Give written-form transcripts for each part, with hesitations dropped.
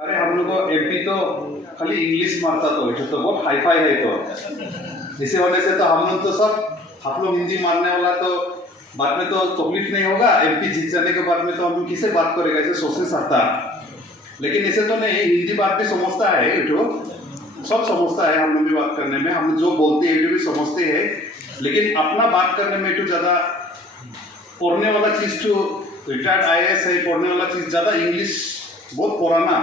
अरे हम लोग को एमपी तो खाली इंग्लिश मारता तो बहुत हाई फाई है तो इसे होने से तो हम लोग तो सब आप लोग हिंदी मारने वाला तो बाद में तो तकलीफ नहीं होगा। एमपी जीत जाने के बाद में तो हम किसे बात करेगा, इसे सोचने सकता। लेकिन इसे तो नहीं, हिंदी बात भी समझता है, जो सब समझता है। हम लोग भी बात करने में हम जो बोलते हैं भी समझते हैं, लेकिन अपना बात करने में तो ज़्यादा पढ़ने वाला चीज़ तो रिटायर्ड IAS है, पढ़ने वाला चीज़ ज़्यादा इंग्लिश बहुत पुराना,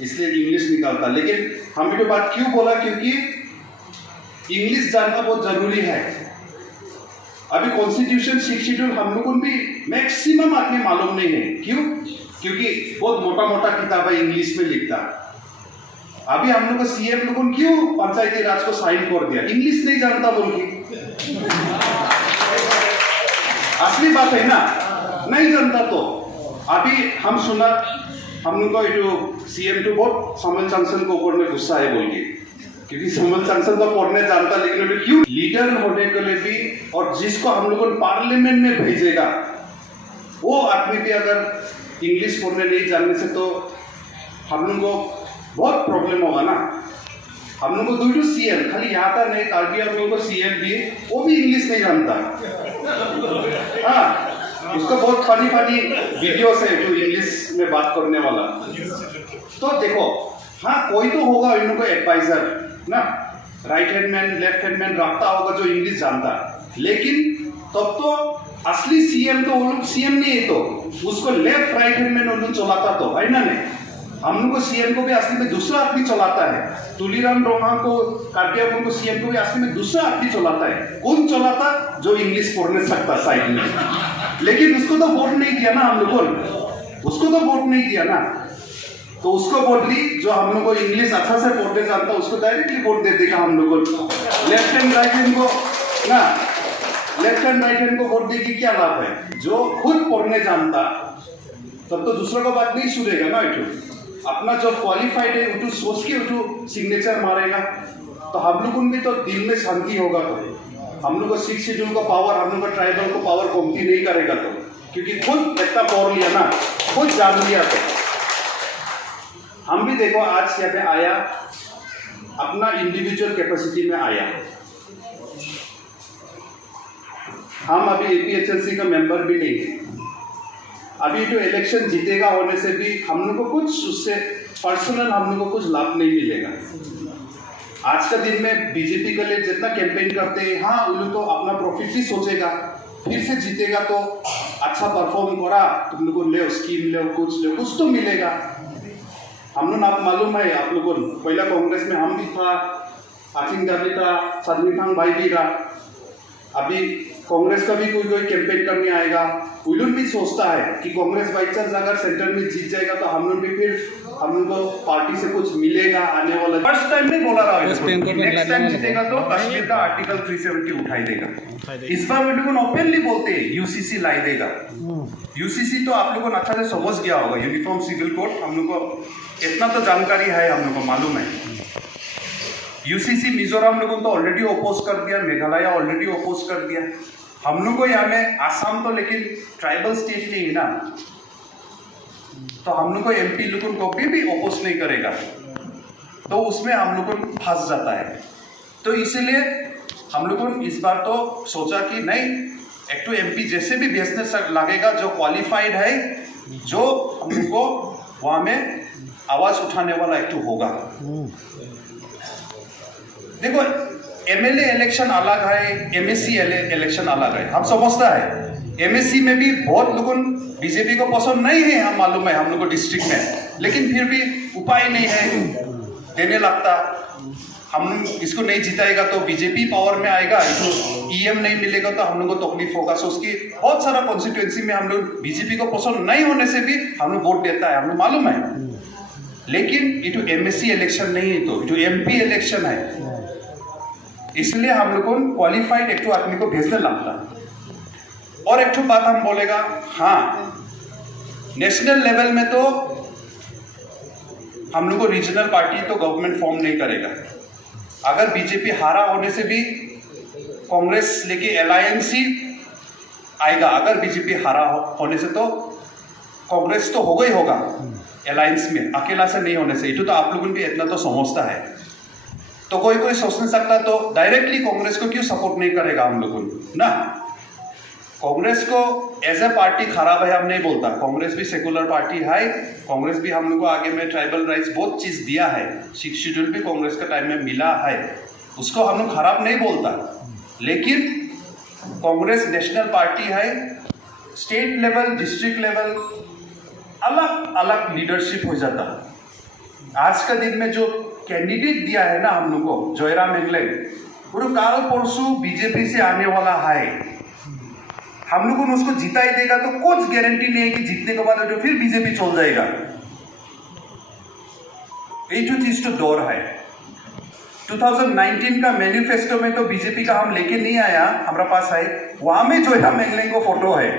इसलिए इंग्लिश निकालता। लेकिन हम भी बात क्यों बोला, क्योंकि इंग्लिश जानना बहुत जरूरी है। अभी कॉन्स्टिट्यूशन 6 शेड्यूल हम लोगों को भी मैक्सिमम आदमी मालूम नहीं है। क्यों? क्योंकि बहुत मोटा मोटा किताब है, इंग्लिश में लिखता। अभी हम लोग को CM लोगों ने क्यों पंचायती राज को साइन कर दिया, इंग्लिश नहीं जानता बोल के। असली बात है ना, नहीं जानता तो। अभी हम सुना, हम लोग को CM तो बहुत समल चंगसन को ऊपर में गुस्सा है बोल के, क्योंकि समल चंगसन तो पढ़ने जानता, लेकिन क्यों लीडर होने के लिए भी, और जिसको हम लोग पार्लियामेंट में भेजेगा वो आदमी भी अगर इंग्लिश पढ़ने नहीं जानने से तो हम लोग को बहुत प्रॉब्लम होगा ना। हम लोग को 2 CM खाली यहाँ का नहीं, कार्बी हम लोग को CM भी, वो भी इंग्लिश नहीं जानता। हाँ, उसका बहुत फनी फनी वीडियोस है जो इंग्लिश में बात करने वाला। तो देखो, हाँ कोई तो होगा इन लोगों को एडवाइजर ना, right hand man left hand man रखता होगा जो इंग्लिश जानता। लेकिन तब तो असली CM तो वो लोग CM नहीं है, तो उसको लेफ्ट राइट हैंड मैन वो लोग चलाता तो है ना। नहीं, हम लोग को CM को भी असली में दूसरा आदमी चलाता है। तुलीराम रोहा को, कार्तिया को CM को भी असली में दूसरा आदमी चलाता है। कौन चलाता? जो इंग्लिश पढ़ने सकता साइड में। लेकिन उसको तो वोट नहीं दिया ना हम लोगों ने, उसको तो वोट नहीं दिया ना, तो उसको वोट दी जो हम लोग को इंग्लिश अच्छा से पढ़ने जानता, उसको डायरेक्टली वोट दे देगा हम लोग को। लेफ्ट हैंड राइट हैंड को ना, लेफ्ट हैंड राइट हैंड को वोट देगी क्या लाभ है? जो खुद पढ़ने जानता तब तो दूसरों को बात नहीं सुनेगा ना। अपना जो क्वालिफाइड है वो सोच के वो सिग्नेचर मारेगा, तो हम लोगों में तो दिल में शांति होगा। तो हम लोग को 6 शेड्यूल का पावर, हम लोग को ट्राइबल को पावर कमती नहीं करेगा, तो क्योंकि खुद इतना पढ़ लिया ना, खुद जान लिया। तो हम भी देखो आज यहाँ पे आया, अपना इंडिविजुअल कैपेसिटी में आया। हम अभी APHLC का मेंबर भी नहीं है। अभी जो इलेक्शन जीतेगा होने से भी हम लोग को कुछ उससे पर्सनल हम लोग को कुछ लाभ नहीं मिलेगा। आज का दिन में बीजेपी के लिए जितना कैंपेन करते हैं, हाँ उन लोग तो अपना प्रॉफिट ही सोचेगा, फिर से जीतेगा तो अच्छा परफॉर्म करा, तुम लोग को ले स्कीम ले कुछ तो मिलेगा। हम लोग आप मालूम है, आप लोगों को पहला कांग्रेस में हम भी था, आचिंग भी था, सदमीठांग भाई भी था। अभी कांग्रेस का भी कोई कैंपेन करने आएगा, वो लोग भी सोचता है कि कांग्रेस बाई चांस अगर सेंटर में जीत जाएगा तो हम लोग भी फिर हम लोग को पार्टी से कुछ मिलेगा आने वाला। फर्स्ट टाइम नहीं बोला रहा है, नेक्स्ट टाइम जीतेगा तो कश्मीर का आर्टिकल 370 उठाई देगा। इस बार वे लोग ओपनली बोलते हैं UCC लाई देगा। UCC तो आप लोगों ने अच्छा से समझ गया होगा, यूनिफॉर्म सिविल कोड। हम लोग को इतना तो जानकारी है, हम लोग को मालूम है। UCC मिजोरम लोगों तो ऑलरेडी अपोज कर दिया, मेघालय ऑलरेडी अपोज कर दिया। हम लोग को यहाँ में आसाम तो लेकिन ट्राइबल स्टेट नहीं है ना, तो हम लोग को MP लोगों को भी अपोज नहीं करेगा, तो उसमें हम लोग को फंस जाता है। तो इसीलिए हम लोगों ने इस बार तो सोचा कि नहीं, एक तो MP जैसे भी भेजने लगेगा जो क्वालिफाइड है, जो हम लोग को वहाँ में आवाज उठाने वाला एक तो होगा। देखो MLA इलेक्शन अलग है, MSC इलेक्शन अलग है, हम समझता है। MSC में भी बहुत लोगों बीजेपी को पसंद नहीं है, हम मालूम है हम लोग को डिस्ट्रिक्ट में, लेकिन फिर भी उपाय नहीं है, देने लगता। हम इसको नहीं जिताएगा तो बीजेपी पावर में आएगा, इसको EM नहीं मिलेगा तो हम लोग को तकलीफ होगा। सो उसकी बहुत सारा कॉन्स्टिट्यूएंसी में हम लोग बीजेपी को पसंद नहीं होने से भी हम लोग वोट देता है, हमें मालूम है। लेकिन ये तो MSC इलेक्शन नहीं है, तो जो MP इलेक्शन है, इसलिए हम लोग को क्वालिफाइड एक आदमी को भेजने लगता। और एक बात हम बोलेगा, हाँ नेशनल लेवल में तो हम लोग को रीजनल पार्टी तो गवर्नमेंट फॉर्म नहीं करेगा। अगर बीजेपी हारा होने से भी कांग्रेस लेके अलायंस ही आएगा। अगर बीजेपी हारा होने से तो कांग्रेस तो होगा ही होगा, अलायंस में अकेला से नहीं होने से, ये तो आप लोगों भी इतना तो समझता है। तो कोई कोई सोच नहीं सकता तो डायरेक्टली कांग्रेस को क्यों सपोर्ट नहीं करेगा हम लोगों ना। कांग्रेस को एज ए पार्टी खराब है हम नहीं बोलता, कांग्रेस भी सेकुलर पार्टी है, कांग्रेस भी हम लोग को आगे में ट्राइबल राइट्स बहुत चीज दिया है, 6 शेड्यूल भी कांग्रेस का टाइम में मिला है, उसको हम लोग खराब नहीं बोलता। लेकिन कांग्रेस नेशनल पार्टी है, स्टेट लेवल डिस्ट्रिक्ट लेवल अलग अलग लीडरशिप हो जाता। आज का दिन में जो कैंडिडेट दिया है ना हम लोग को, जयराम मेंगलेंग, वो काल परसों बीजेपी से आने वाला है, हम लोगों ने उसको जिता ही देगा तो कुछ गारंटी नहीं है कि जीतने के बाद जो फिर बीजेपी चल जाएगा। ये जो चीज तो डर है। 2019 का मैनिफेस्टो में तो बीजेपी का हम लेके नहीं आया, हमारा पास है, वहां में जयराम मेंगलेंग को फोटो है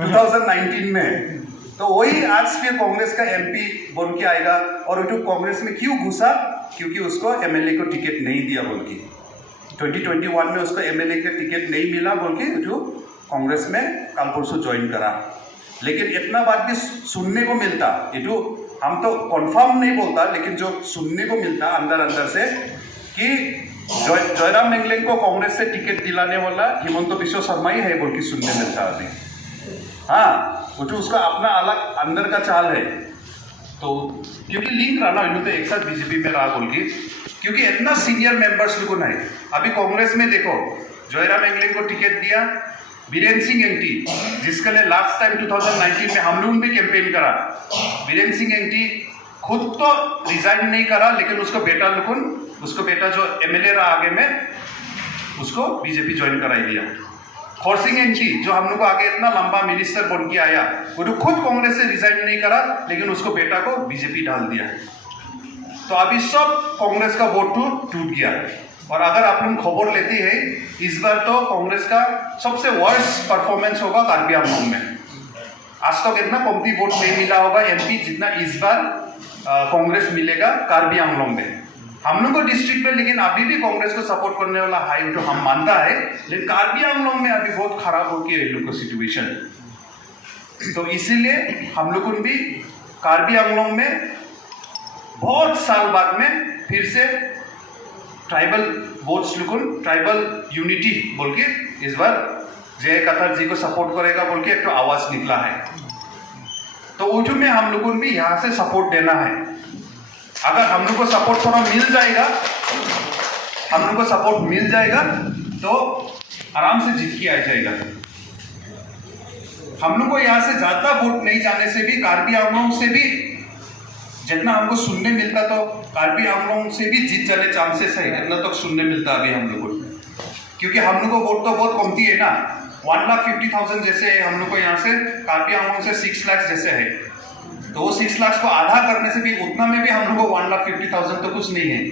2019 में। तो वही आज फिर कांग्रेस का एमपी बन के आएगा। और वो कांग्रेस में क्यों घुसा, क्योंकि उसको एमएलए को टिकट नहीं दिया बोल के, 2021 में उसको एमएलए का टिकट नहीं मिला बोल के जो कांग्रेस में कल परसों ज्वाइन करा। लेकिन इतना बात भी सुनने को मिलता, ये जो हम तो कंफर्म नहीं बोलता, लेकिन जो सुनने को मिलता अंदर अंदर से कि जयराम मेंगलेंग को कांग्रेस से टिकट दिलाने वाला हिमंत बिश्व शर्मा ही है बोल के सुनने मिलता अभी। हाँ, वो जो उसका अपना अलग अंदर का चाल है। तो क्योंकि लिंक रहा ना, इन्होंने तो एक साथ बीजेपी में रहा बोल के, क्योंकि इतना सीनियर मेंबर्स लोगों ने अभी कांग्रेस में देखो, जयराम मेंगलेंग को टिकट दिया, बीरेन्द्र सिंह एंटी, जिसके लिए लास्ट टाइम 2019 में हम लोग भी कैंपेन करा, बीरेन्द्र सिंह एंटी खुद तो रिजाइन नहीं करा, लेकिन उसको बेटा जो एमएलए रहा आगे में, उसको बीजेपी ज्वाइन कराई दिया। खरसिंग एंटी जो हम लोग को आगे इतना लंबा मिनिस्टर बन के आया, वो तो खुद कांग्रेस से रिजाइन नहीं करा, लेकिन उसको बेटा को बीजेपी डाल दिया। तो अभी सब कांग्रेस का वोट टूट गया। और अगर आप लोग खबर लेते हैं, इस बार तो कांग्रेस का सबसे वर्स्ट परफॉर्मेंस होगा कार्बी आंगलोंग में। आज तक इतना कमती वोट नहीं मिला होगा एमपी जितना इस बार कांग्रेस मिलेगा कार्बी आंगलोंग में। हम लोग को डिस्ट्रिक्ट में लेकिन अभी भी कांग्रेस को सपोर्ट करने वाला है तो हम मानता है, लेकिन कार्बी आंगलोंग में अभी बहुत खराब हो गई है लोग को सिचुएशन। तो इसीलिए हम लोगों ने भी कार्बी आंगलोंग में बहुत साल बाद में फिर से ट्राइबल वोट्स लुकुन, ट्राइबल यूनिटी बोल के इस बार जय कतर जी को सपोर्ट करेगा बोल के एक तो आवाज निकला है। तो उठू में हम लोगों भी यहाँ से सपोर्ट देना है। अगर हम लोग को सपोर्ट थोड़ा मिल जाएगा, हम लोग को सपोर्ट मिल जाएगा तो आराम से जीत के आ जाएगा। हम लोग को यहाँ से ज्यादा वोट नहीं जाने से भी कार्बी आंगलोंग से भी जितना हमको सुनने मिलता, तो कार्बी आंगलोंग से भी जीत जाने चांसेस है, इतना तक सुनने मिलता अभी हम लोग को। क्योंकि हम लोग को वोट तो बहुत कमती है ना, 1,50,000 जैसे है हम लोग को यहाँ से, कार्बी आंगलोंग से 6 लाख जैसे है। तो वो 6 लाख को आधा करने से भी, उतना में भी हम लोग को 1,50,000 तो कुछ नहीं है।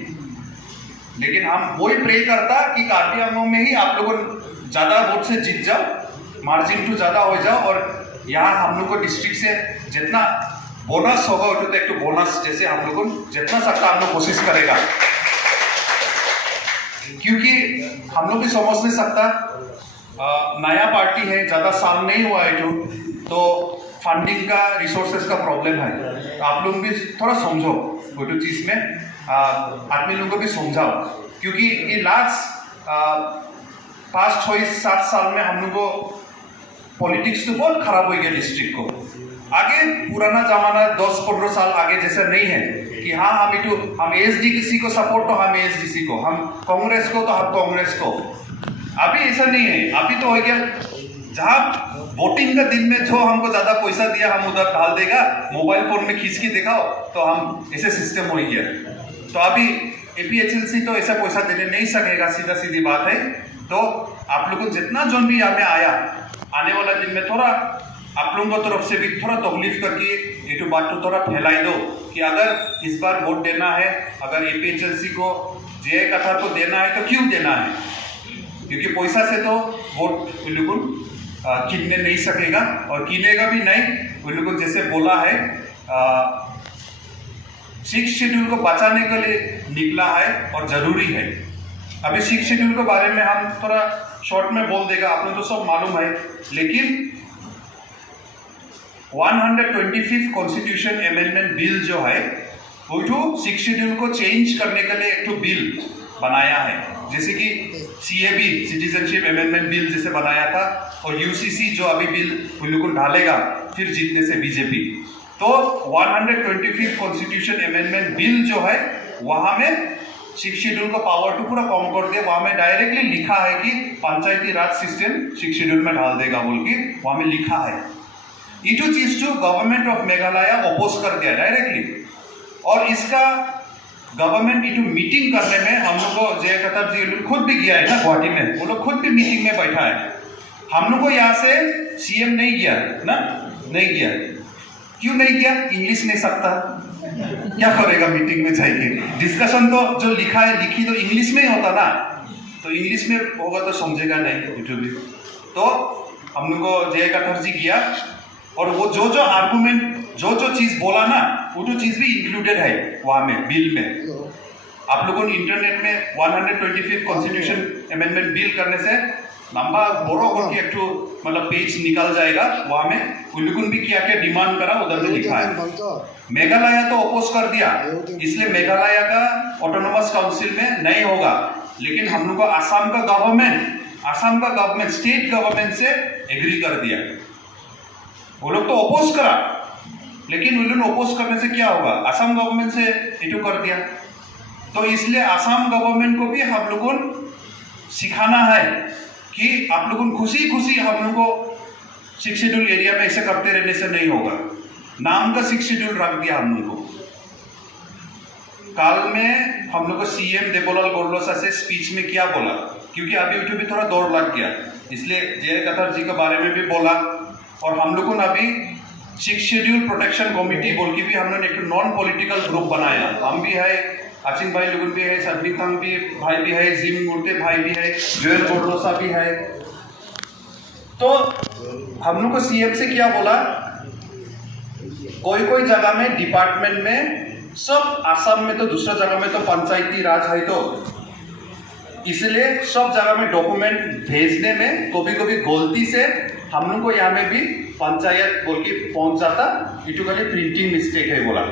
लेकिन हम वही प्रे करता कि कार्बी आंगलोंग में ही आप लोगों ज्यादा वोट से जीत जाओ, मार्जिन टू ज्यादा हो जाओ, और यहाँ हम लोग को डिस्ट्रिक्ट से जितना बोनस होगा वो तो एक तो बोनस जैसे हम लोगों जितना सकता हम लोग कोशिश करेगा। क्योंकि हम लोग भी समझ नहीं सकता, नया पार्टी है, ज्यादा साल नहीं हुआ है तो फंडिंग का, रिसोर्सेज का प्रॉब्लम है। आप लोग भी थोड़ा समझो वो तो चीज में, आदमी लोगों को भी समझाओ। क्योंकि ये लास्ट 5-6-7 साल में हम लोग को पॉलिटिक्स तो बहुत खराब हो गया डिस्ट्रिक्ट को। आगे पुराना जमाना 10-15 साल आगे जैसा नहीं है कि हाँ हम एसडीसी को सपोर्ट तो हम एसडीसी को, हम कांग्रेस को तो हम कांग्रेस को। अभी ऐसा नहीं है, अभी तो हो गया जहाँ वोटिंग का दिन में जो हमको ज्यादा पैसा दिया हम उधर डाल देगा, मोबाइल फोन में खींच के दिखाओ तो हम ऐसे सिस्टम हो गया। तो अभी एपीएचएलसी तो ऐसा पैसा देने नहीं सकेगा, सीधा सीधी बात है। तो आप लोगों को जितना जोन भी यहाँ में आया, आने वाला दिन में थोड़ा आप लोगों की तरफ से भी थोड़ा तकलीफ करके ये तो बात तो थोड़ा फैलाई दो कि अगर इस बार वोट देना है, अगर एपीएचएलसी को, जे कथार को देना है तो क्यों देना है, क्योंकि पैसा से तो वोट बिल्कुल किनने नहीं सकेगा और किनेगा भी नहीं। वो लोग जैसे बोला है 6 शेड्यूल को बचाने के लिए निकला है और जरूरी है। अभी 6 शेड्यूल के बारे में हम थोड़ा शॉर्ट में बोल देगा, आपने तो सब मालूम है। लेकिन 125th कॉन्स्टिट्यूशन अमेंडमेंट बिल जो है वो तो 6 शेड्यूल को चेंज करने के लिए एक तो बिल बनाया है, जैसे कि CAB सिटीजनशिप अमेंडमेंट बिल जैसे बनाया था, और UCC जो अभी बिल उन लोगों को डालेगा फिर जीतने से बीजेपी। तो 125th कॉन्स्टिट्यूशन अमेंडमेंट बिल जो है वहां में 6 शेड्यूल का पावर टू पूरा कम कर दिया। वहां में डायरेक्टली लिखा है कि पंचायती राज सिस्टम 6 शेड्यूल में डाल देगा बोल के वहां में लिखा है। ये जो चीज जो गवर्नमेंट ऑफ मेघालय अपोज कर दिया डायरेक्टली, और इसका गवर्नमेंट ये मीटिंग करने में हम लोग को जय प्रताप जी खुद भी गया है ना गुवाहाटी में, वो लोग खुद भी मीटिंग में बैठा है। हम लोग को यहाँ से CM नहीं गया ना, नहीं गया। क्यों नहीं गया? इंग्लिश नहीं सकता, क्या करेगा मीटिंग में जाके? डिस्कशन तो जो लिखा है लिखी तो इंग्लिश में ही होता ना, तो इंग्लिश में होगा तो समझेगा नहीं भी। तो हम लोग को जय कथर जी किया, और वो जो आर्गुमेंट जो चीज बोला ना वो जो चीज भी इंक्लूडेड है वहां में बिल में। आप लोगों ने इंटरनेट में 125th कॉन्स्टिट्यूशन अमेंडमेंट बिल करने से लंबा बोरो करके एक तो मतलब पेज निकल जाएगा, वहां में उन लोगों ने भी क्या क्या डिमांड करा उधर में लिखा है। मेघालय तो अपोज कर दिया, इसलिए मेघालय का ऑटोनोमस काउंसिल में नहीं होगा। लेकिन हम लोग को आसाम का गवर्नमेंट स्टेट गवर्नमेंट से एग्री कर दिया। वो लोग तो अपोज करा, लेकिन उन लोगों अपोज करने से क्या होगा, आसाम गवर्नमेंट से इटू कर दिया। तो इसलिए आसाम गवर्नमेंट को भी हम लोगों को सिखाना है कि आप लोगों खुशी हम लोगों को 6 शेड्यूल एरिया में ऐसे करते रहने से नहीं होगा। नाम का 6 शेड्यूल रख दिया हम लोग को। काल में हम लोग को CM देवोलाल गोरलोसा से स्पीच में क्या बोला, क्योंकि अभी भी थोड़ा दौड़ लग गया, इसलिए जय कथर जी के बारे में भी बोला। और हम लोगों ने अभी 6 शेड्यूल प्रोटेक्शन कमिटी बोल के भी हमने एक नॉन पॉलिटिकल ग्रुप बनाया। हम भी है, अचिन भाई लोगन भी है, सदनी थंग भी भाई भी है, जिम मुर्ते भाई भी है, जोयल गोरलोसा भी है। तो हम लोग को CM से क्या बोला, कोई जगह में डिपार्टमेंट में सब आसाम में तो दूसरा जगह में तो पंचायती राज है, तो इसलिए सब जगह में डॉक्यूमेंट भेजने में कभी गलती से हम लोग को यहाँ में भी पंचायत बोल के पहुंच जाता, इटू खाली प्रिंटिंग मिस्टेक है बोला।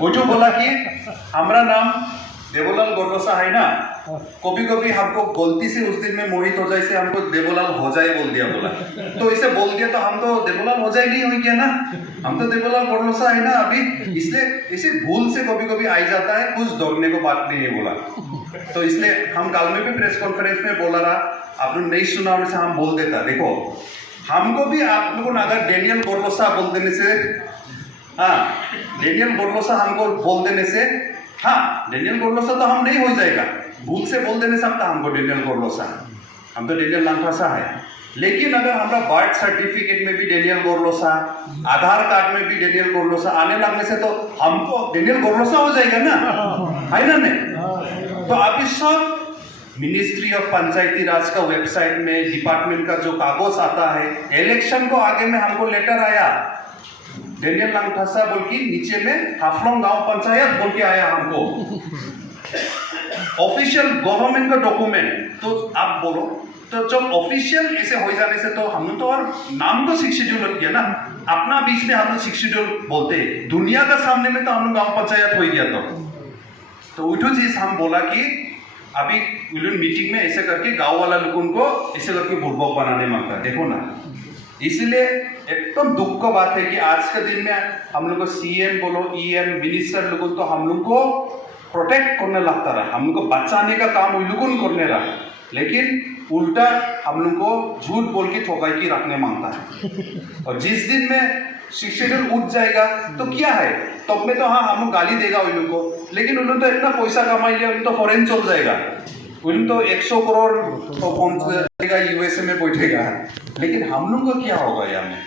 वो जो बोला कि हमारा नाम देवोलाल गोरलोसा है ना, कभी हमको गलती से उस दिन में मोहित हो जाए से हमको देवोलाल हो जाए बोल दिया बोला। तो इसे बोल दिया तो हम तो देवोलाल हो जाए नहीं हो गया ना, हम तो देवोलाल गोरलोसा है ना अभी, इसलिए इसे भूल से कभी आ जाता है, कुछ दौड़ने को बात नहीं है बोला। तो इसलिए हम कल में भी प्रेस कॉन्फ्रेंस में बोला रहा, आप लोग नहीं सुना वैसे हम बोल देता। देखो हमको भी आप लोगों ने अगर डेनियल गोरलोसा बोल देने से, डेनियल गोरलोसा हमको बोल देने से, डेनियल गोरलोसा तो हम नहीं हो जाएगा, भूल से बोल देने सकता हमको डेनियल गोरलोसा, हम तो डेनियल लांगफासा है। लेकिन अगर हमारा बर्थ सर्टिफिकेट में भी डेनियल गोरलोसा, आधार कार्ड में भी डेनियल गोरलोसा आने लगने से तो हमको डेनियल गोरलोसा हो जाएगा ना, है ना नहीं? तो अभी सब मिनिस्ट्री ऑफ पंचायती राज का वेबसाइट में डिपार्टमेंट का जो कागज आता है, इलेक्शन को आगे में हमको लेटर आया डेनियल लांगफासा बोल के, नीचे में हाफलोंग गांव पंचायत बोल के आया हमको, ऑफिशियल गवर्नमेंट का डॉक्यूमेंट। तो आप बोलो, तो जब ऑफिशियल ऐसे हो जाने से तो हम तो और नाम तो 6 शेड्यूल रख दिया ना, अपना बीच में हम लोग 6 शेड्यूल बोलते हैं, दुनिया का सामने में तो हम लोग गांव पंचायत हो गया। तो वो चीज हम बोला कि अभी मीटिंग में ऐसे करके गांव वाला लोगों को ऐसे करके बुड़बक बनाने मांगता है, देखो ना। इसलिए एकदम दुख का बात है कि आज के दिन में हम लोग को CM बोलो, EM मिनिस्टर लोगों तो हम लोग को प्रोटेक्ट करने लगता रहा, हम लोग को बचाने का काम उन लोगों को करने रहा, लेकिन उल्टा हम लोग को झूठ बोल के ठोकाई की रखने मांगता है। और जिस दिन में 6 शेड्यूल उठ जाएगा तो क्या है, तब में तो हम लोग गाली देगा उन लोग को, लेकिन उन्होंने तो इतना पैसा कमा लिया, उन तो फॉरेन चल जाएगा, उन तो 100 करोड़ तो पहुंच जाएगा, USA में बैठेगा। लेकिन हम लोग को क्या होगा यहाँ में,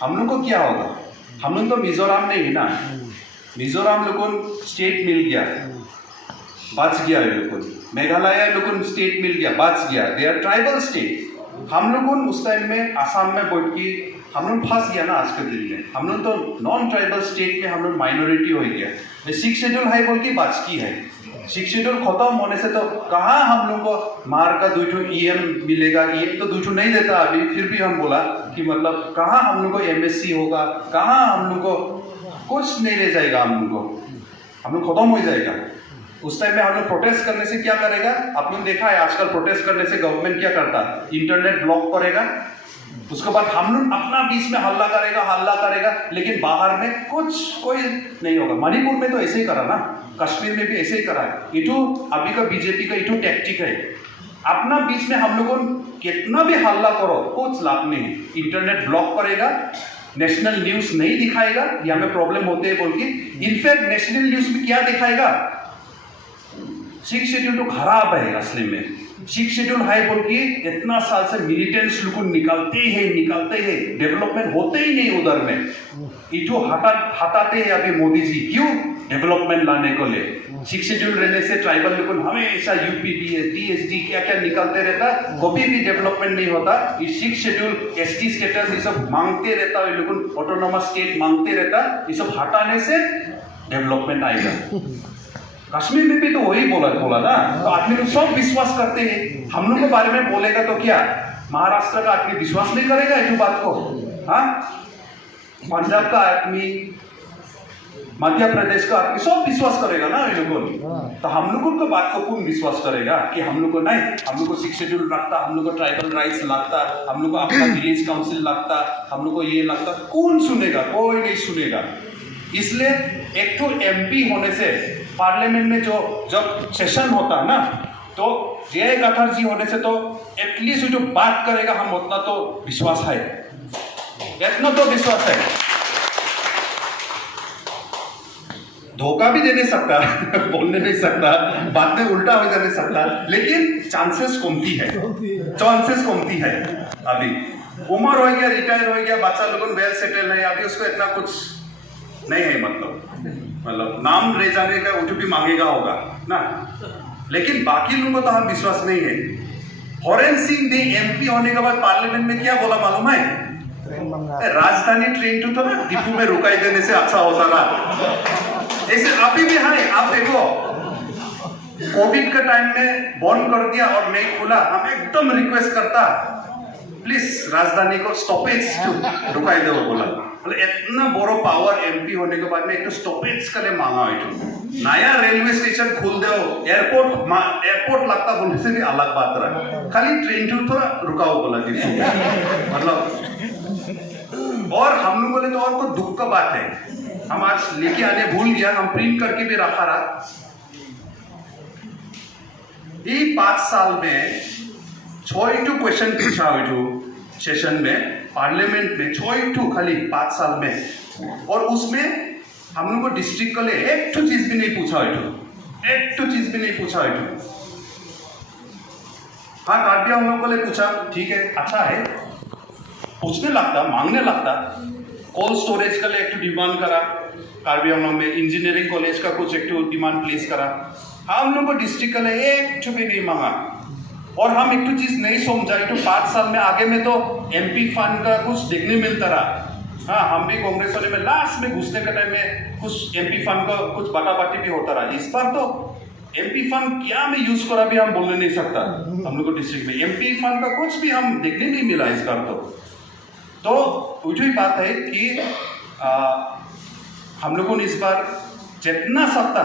हम लोग को क्या होगा, हम लोग तो मिजोरम नहीं है ना, मिजोरम लोगों स्टेट मिल गया, बच गया लोगों, मेघालय लोगों स्टेट मिल गया, बच गया, दे आर ट्राइबल स्टेट। हम लोगों उस टाइम में आसाम में बैठ के हम लोग फंस गया ना, आज के दिन में हम लोग तो नॉन ट्राइबल स्टेट में हम लोग माइनॉरिटी हो गया, 6 शेड्यूल है बोल के बच की है। सिक्स शेड्यूल खत्म होने से तो कहाँ हम लोग को मार का 2 EM मिलेगा। EM तो 2 नहीं देता अभी, फिर भी हम बोला कि मतलब कहाँ हम लोग को MSc होगा, कहाँ हम लोग को कुछ नहीं रह जाएगा, हम लोग खत्म हो जाएगा। उस टाइम में हम लोग प्रोटेस्ट करने से क्या करेगा, आप लोग देखा है आजकल प्रोटेस्ट करने से गवर्नमेंट क्या करता, इंटरनेट ब्लॉक करेगा, उसके बाद हम लोग अपना बीच में हल्ला करेगा, लेकिन बाहर में कोई नहीं होगा। मणिपुर में तो ऐसे ही करा ना, कश्मीर में भी ऐसे ही करा है। ये तो अभी का बीजेपी का ये तो टैक्टिक है, अपना बीच में हम लोगों को कितना भी हल्ला करो कुछ लाभ नहीं। इंटरनेट ब्लॉक करेगा, नेशनल न्यूज नहीं दिखाएगा, यहाँ में प्रॉब्लम होते हैं बोल के। इनफैक्ट नेशनल न्यूज में क्या दिखाएगा, 6 शेड्यूल तो खराब है असली में। 6 शेड्यूल है बोल के इतना साल से मिलिटेंट्स लोग निकालते हैं, डेवलपमेंट होते ही नहीं उधर में। इटो हटाते हैं अभी मोदी जी, क्यों, डेवलपमेंट लाने को ले। 6 शेड्यूल रहने से ट्राइबल लोग हमेशा UPDS DSD क्या निकालते रहता, कभी भी डेवलपमेंट नहीं होता। ये 6 शेड्यूल ST स्टेटस ये सब मांगते रहता, ये लोग ऑटोनोमस स्टेट मांगते रहता, ये सब हटाने से डेवलपमेंट आएगा। कश्मीर में भी तो वही बोला ना, तो आदमी लोग सब विश्वास करते हैं। हम लोग के बारे में बोलेगा तो क्या महाराष्ट्र का आदमी विश्वास नहीं करेगा इस बात को? हाँ, पंजाब का आदमी, मध्य प्रदेश का आदमी सब विश्वास करेगा ना ये लोगों। तो हम लोगों को बात को कौन विश्वास करेगा कि हम लोग को नहीं, हम लोग को 6 शेड्यूल लगता, हम लोग को ट्राइबल राइट्स लगता, हम लोग को अपना विलेज काउंसिल लगता, हम लोग को ये लगता, कौन सुनेगा? कोई नहीं सुनेगा। इसलिए एक तो MP होने से पार्लियामेंट में जब सेशन होता है ना, तो जय गठर जी होने से तो एटलीस्ट जो बात करेगा हम उतना तो विश्वास है, इतना तो विश्वास है। धोखा भी दे नहीं सकता बोलने नहीं सकता, बात में उल्टा हो जाने सकता, लेकिन चांसेस कमती है। अभी उम्र हो गया, रिटायर हो गया, बच्चा लोगों वेल सेटल है, अभी उसको इतना कुछ नहीं है, मतलब नाम ले जाने का वो भी मांगेगा होगा ना, लेकिन बाकी लोगों को तो हम विश्वास नहीं है। हरेन सिंह ने MP होने के बाद पार्लियामेंट में क्या बोला मालूम है? राजधानी ट्रेन तो ना डिपो में रुकाई देने से अच्छा होता ना। ऐसे अभी भी है, आप देखो कोविड के टाइम में बंद कर दिया और नहीं खुला, हम एकदम रिक्वेस्ट करता प्लीज राजधानी को स्टॉपेज रुकाई दो बोला। मतलब इतना बड़ो पावर MP होने के बाद में एक तो स्टॉपेज के लिए मांगा है, नया रेलवे स्टेशन खोल दो, एयरपोर्ट लगता बोलने से भी अलग बात रहा, खाली ट्रेन थोड़ा रुकाओ बोला जी। मतलब और हम लोग बोले तो और कोई दुख का बात है, हम आज लेके आने भूल गया, हम प्रिंट करके भी रखा रहा। ये 5 साल में 6 क्वेश्चन पूछा हुआ सेशन में, पार्लियामेंट में 6 खाली 5 साल में, और उसमें हम लोग को डिस्ट्रिक्ट के लिए एक चीज भी नहीं पूछा हुआ। हाँ, कार्बी हम लोग को लिए पूछा, ठीक है, अच्छा है, पूछने लगता, मांगने लगता। कोल्ड स्टोरेज के लिए एक डिमांड करा, कार्बी हम लोग में इंजीनियरिंग कॉलेज का कुछ एक डिमांड प्लेस करा। हम लोग को डिस्ट्रिक्ट के लिए एक भी नहीं मांगा, और हम एक तो चीज नहीं समझा, तो 5 साल में आगे में तो MP फंड का कुछ देखने मिलता रहा। हाँ, हम भी कांग्रेस वाले में लास्ट में घुसने के टाइम में कुछ MP फंड का कुछ बाटाबाटी भी होता रहा। इस बार तो MP फंड क्या में यूज करा भी हम बोलने नहीं सकता। हम लोग को डिस्ट्रिक्ट में MP फंड का कुछ भी हम देखने नहीं मिला इस बार। तो वही बात है कि हम लोगों ने इस बार जितना सकता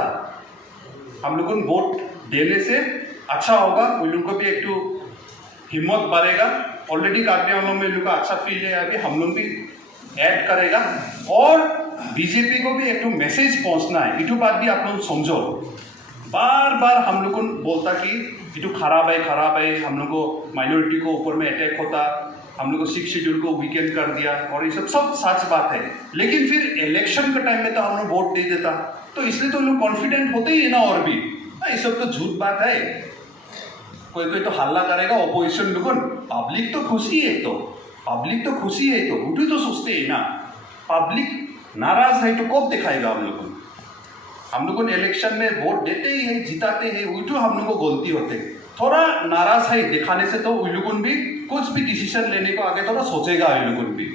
हम लोगों को वोट देने से अच्छा होगा, उन लोगों को भी एक तो हिम्मत बढ़ेगा। ऑलरेडी कार्बी हम लोग में लोग का अच्छा फील है, अभी हम लोग भी ऐड करेगा, और बीजेपी को भी एक तो मैसेज पहुंचना है। इटू बात भी आप लोग समझो, बार बार हम लोग को बोलता कि इटू खराब है, हम लोग को माइनॉरिटी को ऊपर में अटैक होता, हम लोग को 6 शेड्यूल को वीकेंड कर दिया, और ये सब सच बात है। लेकिन फिर इलेक्शन के टाइम में तो हम लोग वोट दे देता, तो इसलिए तो लोग कॉन्फिडेंट होते ही है ना। और भी ये सब तो झूठ बात है, कोई तो हल्ला करेगा ऑपोजिशन लोगों, पब्लिक तो खुशी है, तो उठी तो सोचते है ना। पब्लिक नाराज है तो कब दिखाएगा हम लोगों ने इलेक्शन में वोट देते ही है, जिताते हैं, उठो हम लोग को गलती होते, थोड़ा नाराज है दिखाने से तो उन लोगों भी कुछ भी डिसीजन लेने को आगे थोड़ा सोचेगा। उन लोगों भी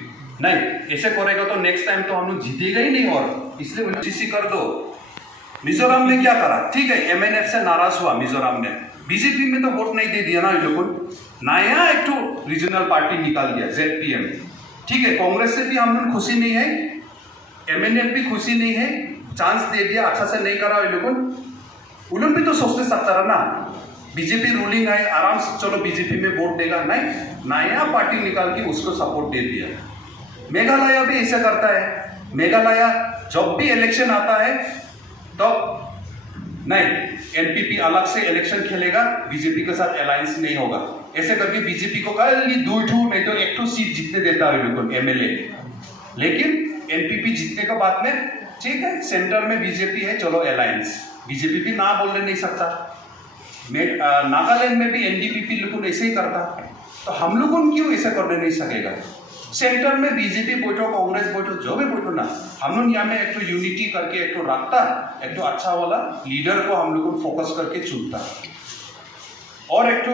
नहीं ऐसे करेगा तो नेक्स्ट टाइम तो हम लोग जीतेगा ही नहीं, और इसलिए उन्हें कर दो। मिजोरम में क्या करा? ठीक है, MNF से नाराज हुआ मिजोरम में, बीजेपी में तो वोट नहीं दे दिया ना ये लोग। नया एक तो रीजनल पार्टी निकाल दिया ZPM। ठीक है, कांग्रेस से भी हम लोग खुशी नहीं है, MNF भी खुशी नहीं है, चांस दे दिया, अच्छा से नहीं करा ये लोग भी तो सोचते सकता रहा ना, बीजेपी रूलिंग है, आराम से चलो बीजेपी में वोट देगा, नहीं, नया पार्टी निकाल के उसको सपोर्ट दे दिया। मेघालय भी ऐसा करता है, मेघालय जब भी इलेक्शन आता है तो नहीं, NPP अलग से इलेक्शन खेलेगा, बीजेपी के साथ अलायंस नहीं होगा, ऐसे करके बीजेपी को खाली 2 नहीं तो 1 सीट जीतने देता है लोगों MLA। लेकिन NPP जीतने के बाद में ठीक है, सेंटर में बीजेपी है, चलो अलायंस, बीजेपी भी ना बोलने नहीं सकता। नागालैंड में भी NDPP लोग ऐसे ही करता, तो हम लोग क्यों ऐसा करने नहीं सकेगा? सेंटर में बीजेपी बैठो, कांग्रेस बैठो, जो भी बैठो ना, हम लोग यहाँ में एक तो यूनिटी करके एक तो रखता, एक तो अच्छा वाला लीडर को हम लोग फोकस करके चुनता। और एक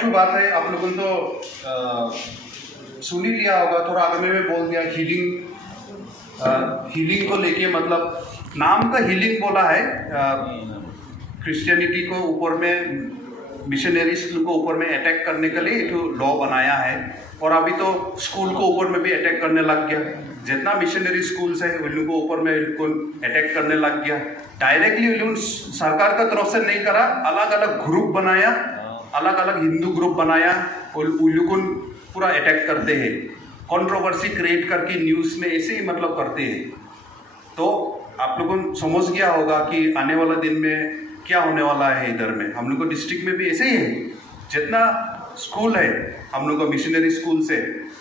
तो बात है, आप लोगों ने तो सुन ही लिया होगा, थोड़ा आगे में बोल दिया, हीलिंग को लेके, मतलब नाम का हीलिंग बोला है, क्रिश्चियनिटी को ऊपर में, मिशनरीज को ऊपर में अटैक करने के लिए एक लॉ बनाया है। और अभी तो स्कूल को ऊपर में भी अटैक करने लग गया, जितना मिशनरी स्कूल्स है उन लोगों को ऊपर में अटैक करने लग गया। डायरेक्टली सरकार का तरफ से नहीं करा, अलग अलग ग्रुप बनाया, अलग अलग हिंदू ग्रुप बनाया, और उन लोगों पूरा अटैक करते हैं, कंट्रोवर्सी क्रिएट करके न्यूज़ में ऐसे ही मतलब करते हैं। तो आप लोगों को समझ गया होगा कि आने वाला दिन में क्या होने वाला है। इधर में हम लोग को डिस्ट्रिक्ट में भी ऐसे ही है, जितना स्कूल है हम लोग को मिशनरी स्कूल से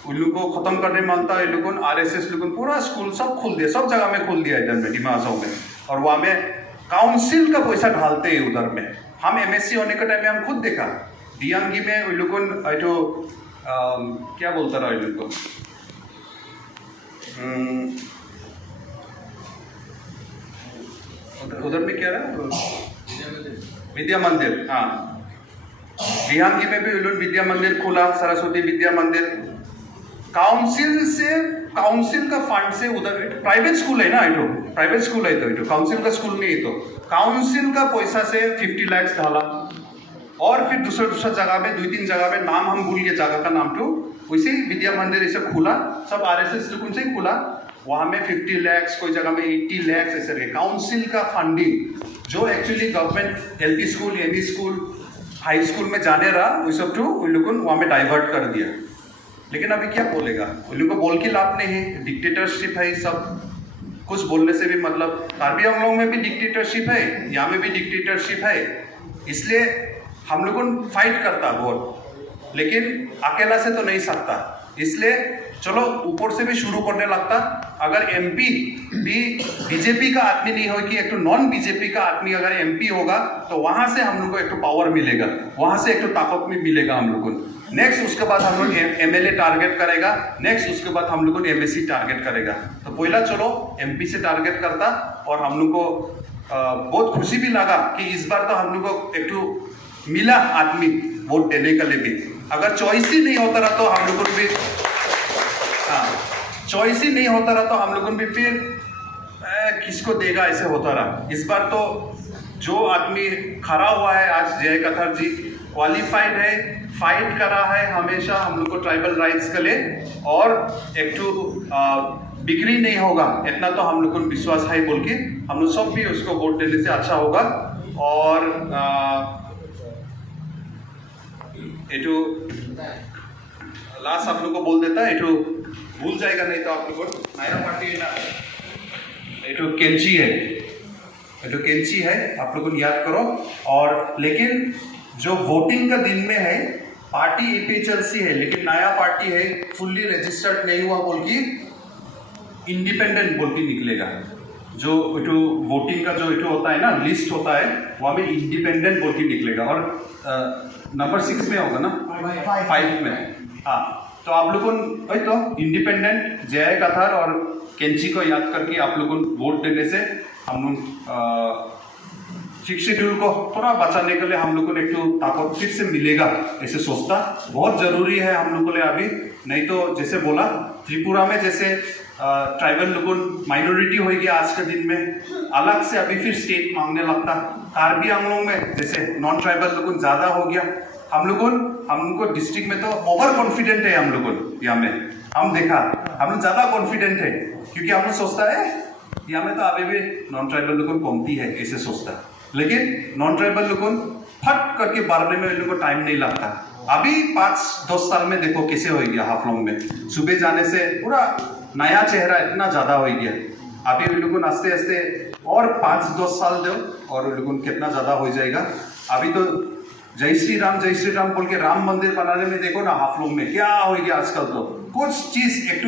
उन लोग को खत्म करने मानता है, लोगों RSS लोगों पूरा स्कूल सब खोल दिया, सब जगह में खोल दिया इधर में डिमासाओ में, और वहाँ में काउंसिल का पैसा ढालते हैं उधर में। हम MSc होने के टाइम में हम खुद देखा, दियांगी में उन लोगों जो क्या बोलता रहा इन लोग को, उधर में क्या रहा, विद्या मंदिर, हाँ, दियांगी में भी उन्होंने विद्या मंदिर खोला, सरस्वती विद्या मंदिर, काउंसिल का फंड से। उधर प्राइवेट स्कूल है ना, ये तो प्राइवेट स्कूल है, तो काउंसिल का स्कूल नहीं है, तो काउंसिल का पैसा से 50 लाख डाला, और फिर दूसरा जगह में 2-3 जगह में, नाम हम भूल गए जगह का नाम, तो वैसे ही विद्या मंदिर ऐसे खुला, सब RSS लोगों से ही खुला, वहाँ में 50 लाख, कोई जगह में 80 लाख ऐसे रहे। काउंसिल का फंडिंग जो actually government LP school, ME school, high school में जाने रहा, वो सब तो उन लोगों ने वहाँ में डाइवर्ट कर दिया। लेकिन अभी क्या बोलेगा, उन लोगों को बोल के लाभ नहीं है, डिक्टेटरशिप है, सब कुछ बोलने से भी मतलब, कार्बी आंगलों में भी डिक्टेटरशिप है, यहाँ में भी डिक्टेटरशिप है, इसलिए हम लोगों को फाइट करता वोट, लेकिन अकेला से तो नहीं सकता, इसलिए चलो ऊपर से भी शुरू करने लगता। अगर MP भी बीजेपी का आदमी नहीं हो कि एक तो नॉन बीजेपी का आदमी अगर MP होगा, तो वहां से हम लोग को एक तो पावर मिलेगा, वहां से एक तो ताकत भी मिलेगा हम लोगों को। नेक्स्ट उसके बाद हम लोग MLA टारगेट करेगा, नेक्स्ट उसके बाद हम लोग को MSc टारगेट करेगा। तो पहला चलो MP से टारगेट करता, और हम लोग को बहुत खुशी भी लगा कि इस बार तो हम लोग को एक तो मिला आदमी वोट देने के लिए भी। अगर चॉइस ही नहीं होता रहा तो हम लोगों को भी, चॉइस ही नहीं होता रहा तो हम लोगों भी फिर किसको देगा ऐसे होता रहा। इस बार तो जो आदमी खड़ा हुआ है आज, जय कथर जी क्वालिफाइड है, फाइट करा है हमेशा हम लोग को ट्राइबल राइट्स के लिए, और एक तो बिक्री नहीं होगा, इतना तो हम लोग को विश्वास है, बोल के हम लोग सब भी उसको वोट देने से अच्छा होगा। और ये तो लास्ट आप लोग को बोल देता है, ये तो भूल जाएगा नहीं तो आप लोग को, नया पार्टी है ना, ये तो केंची है, ये तो केंची है, आप लोग को याद करो। और लेकिन जो वोटिंग का दिन में है, पार्टी APHLC है, लेकिन नया पार्टी है, फुल्ली रजिस्टर्ड नहीं हुआ बोल की, इंडिपेंडेंट बोल के निकलेगा। जो इटू वोटिंग का जो इटू होता है ना, लिस्ट होता है, वहाँ में इंडिपेंडेंट बोल के निकलेगा। और नंबर 6 में होगा ना, 5 में, हाँ। तो आप लोगों वही तो इंडिपेंडेंट जय कथर और केंची को याद करके आप लोगों वोट देने से हम लोग 6 शेड्यूल को थोड़ा बचाने के लिए हम लोगों को एक तो ताकत फिर से मिलेगा, ऐसे सोचता बहुत जरूरी है हम लोगों के लिए अभी। नहीं तो जैसे बोला त्रिपुरा में जैसे ट्राइबल लोगों माइनॉरिटी हो गया आज के दिन में, अलग से अभी फिर स्टेट मांगने लगता। कार्बी आंगलों में जैसे नॉन ट्राइबल लोगों ज़्यादा हो गया, हमको डिस्ट्रिक्ट में तो ओवर कॉन्फिडेंट है हम लोगों यहाँ में, हम देखा हम लोग ज़्यादा कॉन्फिडेंट है क्योंकि हम लोग सोचता है यहाँ में तो अभी भी नॉन ट्राइबल लोगों कमती है ऐसे सोचता, लेकिन नॉन ट्राइबल लोगों फट करके बढ़ने में इन लोगों को टाइम नहीं लगता। अभी 5-10 साल में देखो कैसे हो गया हाफलोंग में, सुबह जाने से पूरा नया चेहरा इतना ज़्यादा हो गया। अभी इन लोगों आस्ते आस्ते और 5-10 साल दो और इन लोगों कितना ज़्यादा हो जाएगा। अभी तो जय श्री राम बोल के राम मंदिर बनाने में देखो ना हाफलोंग में क्या हो गया आजकल, तो कुछ चीज़ एक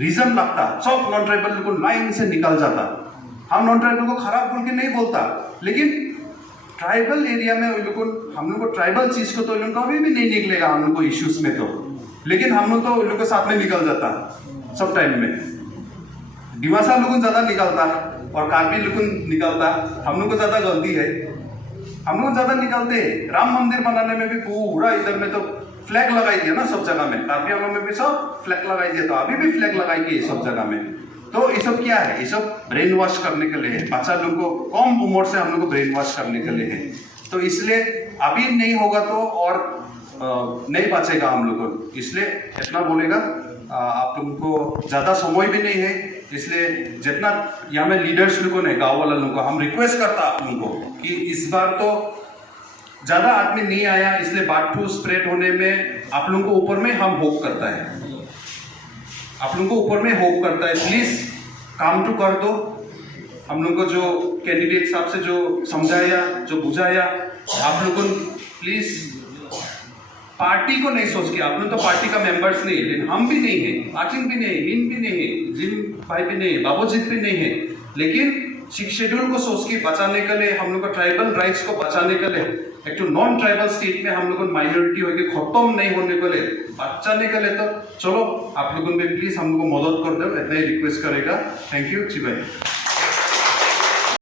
रीजन लगता, सब नॉन ट्राइबल लोग लाइन से निकल जाता। हम नॉन ट्राइबल को खराब बोल के नहीं बोलता, लेकिन ट्राइबल एरिया में हम लोग को ट्राइबल चीज को तो इन लोग कभी भी नहीं निकलेगा हम लोग को इश्यूज में तो, लेकिन हम लोग तो इन लोग के साथ में निकल जाता सब टाइम में। दिमासा लोगों ज्यादा निकलता और कार्बी लोगों निकलता, हम लोग को ज्यादा गलती है, हम लोग ज्यादा निकलते हैं। राम मंदिर बनाने में भी पूरा इधर में तो फ्लैग लगाई दिया ना सब जगह में, कार्बी आंगलों में भी सब फ्लैग लगाई दिया, तो अभी भी फ्लैग लगाएंगे सब जगह में। तो ये सब क्या है, ये सब ब्रेन वॉश करने के लिए है, बच्चा लोग को कम उम्र से हम लोग को ब्रेन वॉश करने के लिए है। तो इसलिए अभी नहीं होगा तो और नहीं बचेगा हम लोग को, इसलिए इतना बोलेगा। आप लोगों को ज़्यादा समय भी नहीं है, इसलिए जितना यहाँ में लीडर्स लोगों ने गाँव वाला लोगों को हम रिक्वेस्ट करता आप लोगों को कि इस बार तो ज़्यादा आदमी नहीं आया, इसलिए बात टू स्प्रेड होने में आप लोगों को ऊपर में हम होप करता है, आप लोगों को ऊपर में होप करता है। प्लीज़ काम टू कर दो, हम लोगों को जो कैंडिडेट साहब से जो समझाया जो बुझाया, आप लोगों प्लीज़ पार्टी को नहीं सोच के, आप लोग तो पार्टी का मेंबर्स नहीं है, लेकिन हम भी नहीं है, आचिन भी नहीं, मीन भी नहीं है, जिन भाई भी नहीं है, बाबूजीत भी नहीं है, लेकिन 6 शेड्यूल को सोच के बचाने के लिए, हम लोग को ट्राइबल राइट्स को बचाने के लिए, एक तो नॉन ट्राइबल स्टेट में हम लोग को माइनॉरिटी होकर खत्म नहीं होने के लिए बचाने के लिए, तो चलो आप लोगों में प्लीज हम लोग को मदद कर दो, इतना ही रिक्वेस्ट करेगा। थैंक यू जी भाई।